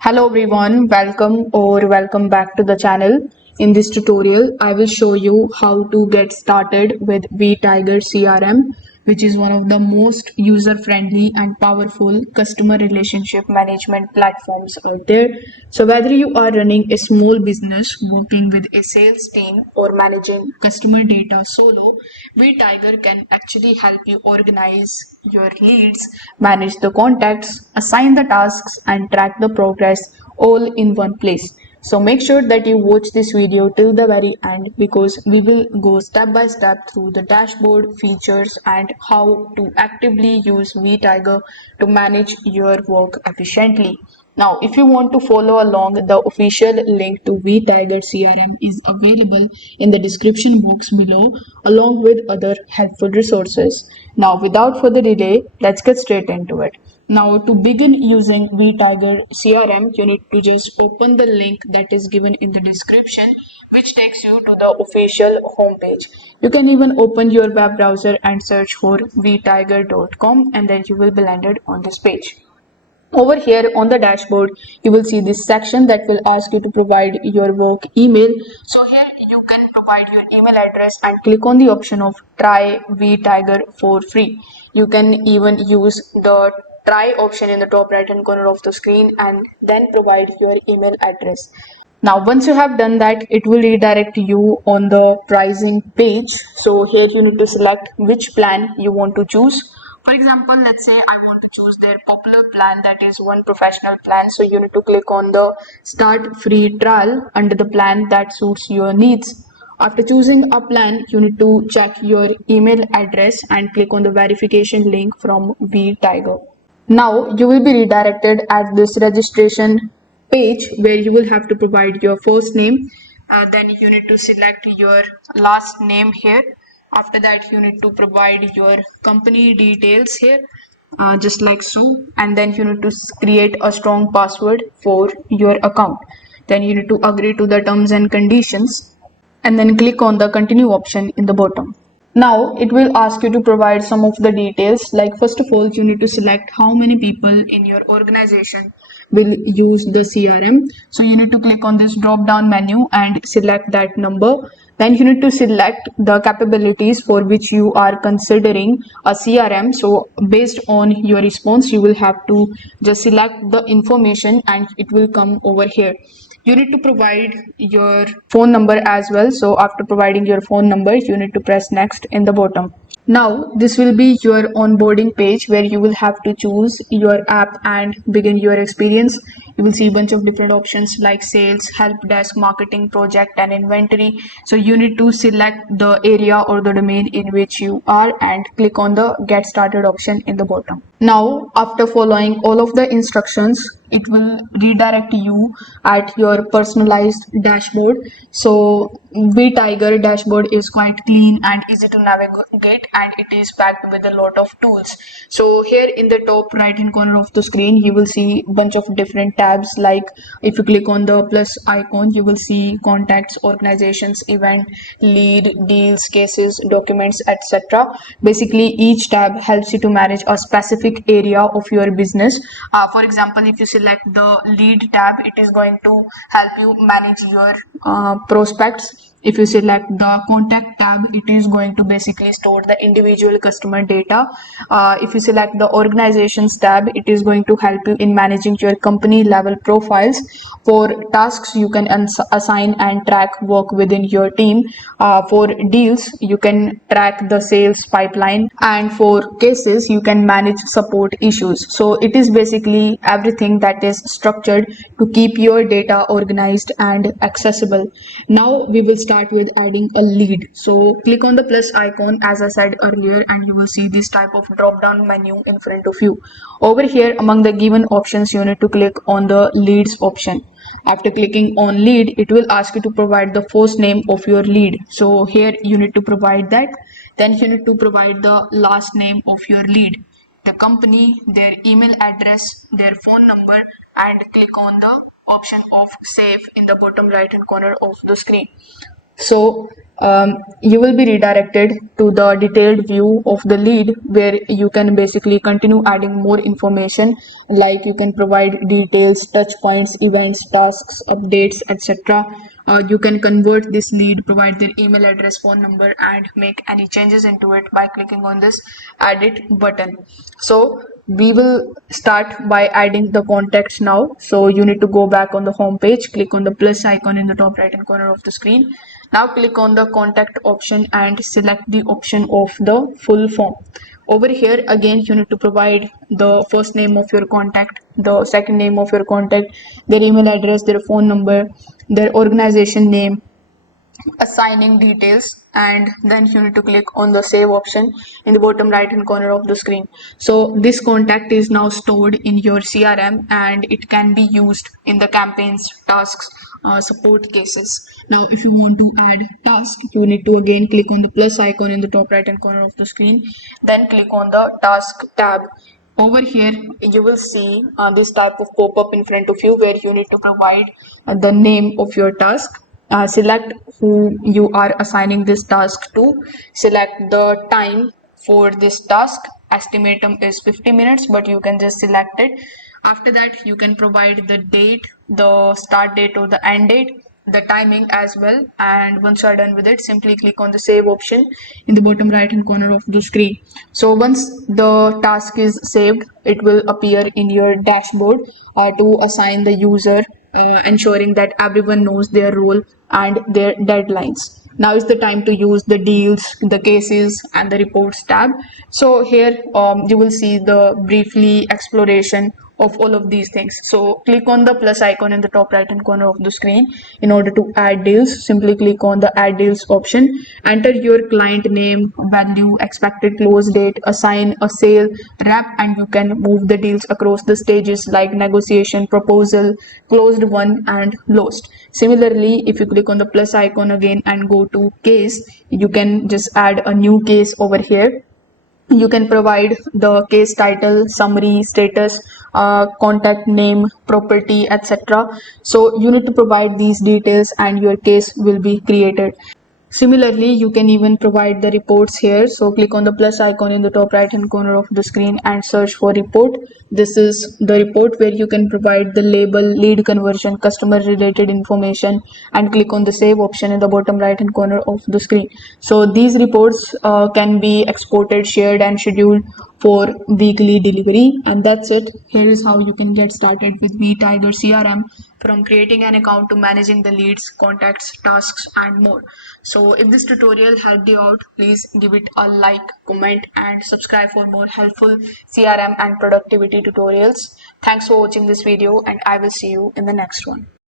Hello everyone, welcome back to the channel. In this tutorial, I will show you how to get started with Vtiger CRM, which is one of the most user-friendly and powerful customer relationship management platforms out there. So whether you are running a small business, working with a sales team, or managing customer data solo, Vtiger can actually help you organize your leads, manage the contacts, assign the tasks, and track the progress all in one place. So make sure that you watch this video till the very end because we will go step by step through the dashboard, features, and how to actively use Vtiger to manage your work efficiently. Now, if you want to follow along, the official link to Vtiger CRM is available in the description box below, along with other helpful resources. Now, without further delay, let's get straight into it. Now, to begin using Vtiger CRM, you need to just open the link that is given in the description, which takes you to the official homepage. You can even open your web browser and search for vtiger.com, and then you will be landed on this page. Over here on the dashboard, you will see this section that will ask you to provide your work email. So here you can provide your email address and click on the option of try Vtiger for free. You can even use the try option in the top right hand corner of the screen and then provide your email address. Now, once you have done that, it will redirect you on the pricing page. So here you need to select which plan you want to choose. For example, let's say I want to choose their popular plan, that is one professional plan. So you need to click on the start free trial under the plan that suits your needs. After choosing a plan, you need to check your email address and click on the verification link from Vtiger. Now you will be redirected at this registration page where you will have to provide your first name. Then you need to select your last name here. After that, you need to provide your company details here, just like so. And then you need to create a strong password for your account. Then you need to agree to the terms and conditions and then click on the continue option in the bottom. Now it will ask you to provide some of the details, like first of all you need to select how many people in your organization will use the CRM. So you need to click on this drop down menu and select that number. Then you need to select the capabilities for which you are considering a CRM. So based on your response you will have to just select the information and it will come over here. You need to provide your phone number as well. So after providing your phone number, you need to press next in the bottom. Now this will be your onboarding page where you will have to choose your app and begin your experience. You will see a bunch of different options like sales, help desk, marketing, project, and inventory. So you need to select the area or the domain in which you are and click on the get started option in the bottom. Now after following all of the instructions, it will redirect you at your personalized dashboard. So Vtiger dashboard is quite clean and easy to navigate, and it is packed with a lot of tools. So here in the top right hand corner of the screen you will see a bunch of different tabs. Like if you click on the plus icon, you will see contacts, organizations, event, lead, deals, cases, documents, etc. Basically each tab helps you to manage a specific area of your business. For example, if you select the lead tab, it is going to help you manage your prospects. If you select the contact tab, it is going to basically store the individual customer data. If you select the organizations tab, it is going to help you in managing your company level profiles. For tasks, you can assign and track work within your team. For deals, you can track the sales pipeline, and for cases you can manage support issues. So it is basically everything that is structured to keep your data organized and accessible. Now we will start with adding a lead. So click on the plus icon as I said earlier, and you will see this type of drop down menu in front of you. Over here among the given options, you need to click on the leads option. After clicking on lead, it will ask you to provide the first name of your lead. So here you need to provide that. Then you need to provide the last name of your lead, the company, their email address, their phone number, and click on the option of save in the bottom right hand corner of the screen. So you will be redirected to the detailed view of the lead, where you can basically continue adding more information, like you can provide details, touch points, events, tasks, updates, etc. You can convert this lead, provide their email address, phone number, and make any changes into it by clicking on this edit button. So we will start by adding the contacts now. So you need to go back on the home page, click on the plus icon in the top right hand corner of the screen. Now click on the contact option and select the option of the full form. Over here again, you need to provide the first name of your contact, the second name of your contact, their email address, their phone number, their organization name, assigning details, and then you need to click on the save option in the bottom right hand corner of the screen. So this contact is now stored in your CRM and it can be used in the campaigns, tasks, support cases. Now if you want to add task, you need to again click on the plus icon in the top right hand corner of the screen, then click on the task tab. Over here you will see this type of pop-up in front of you, where you need to provide the name of your task, select who you are assigning this task to, select the time for this task. Estimatum is 50 minutes, but you can just select it. After that, you can provide the date, the start date or the end date, the timing as well. And once you are done with it, simply click on the save option in the bottom right hand corner of the screen. So once the task is saved, it will appear in your dashboard to assign the user, ensuring that everyone knows their role and their deadlines. Now is the time to use the deals, the cases, and the reports tab. So here you will see the briefly exploration of all of these things. So click on the plus icon in the top right hand corner of the screen. In order to add deals, simply click on the add deals option, enter your client name, value, expected close date, assign a sale rep, and you can move the deals across the stages like negotiation, proposal, closed one, and lost. Similarly, if you click on the plus icon again and go to case, you can just add a new case over here. You can provide the case title, summary, status, contact name, property, etc. So you need to provide these details and your case will be created. Similarly, you can even provide the reports here. So click on the plus icon in the top right hand corner of the screen and search for report. This is the report where you can provide the label, lead conversion, customer related information, and click on the save option in the bottom right hand corner of the screen. So these reports can be exported, shared, and scheduled for weekly delivery. And that's it. Here is how you can get started with Vtiger CRM, from creating an account to managing the leads, contacts, tasks, and more. So if this tutorial helped you out, please give it a like, comment, and subscribe for more helpful CRM and productivity tutorials. Thanks for watching this video, and I will see you in the next one.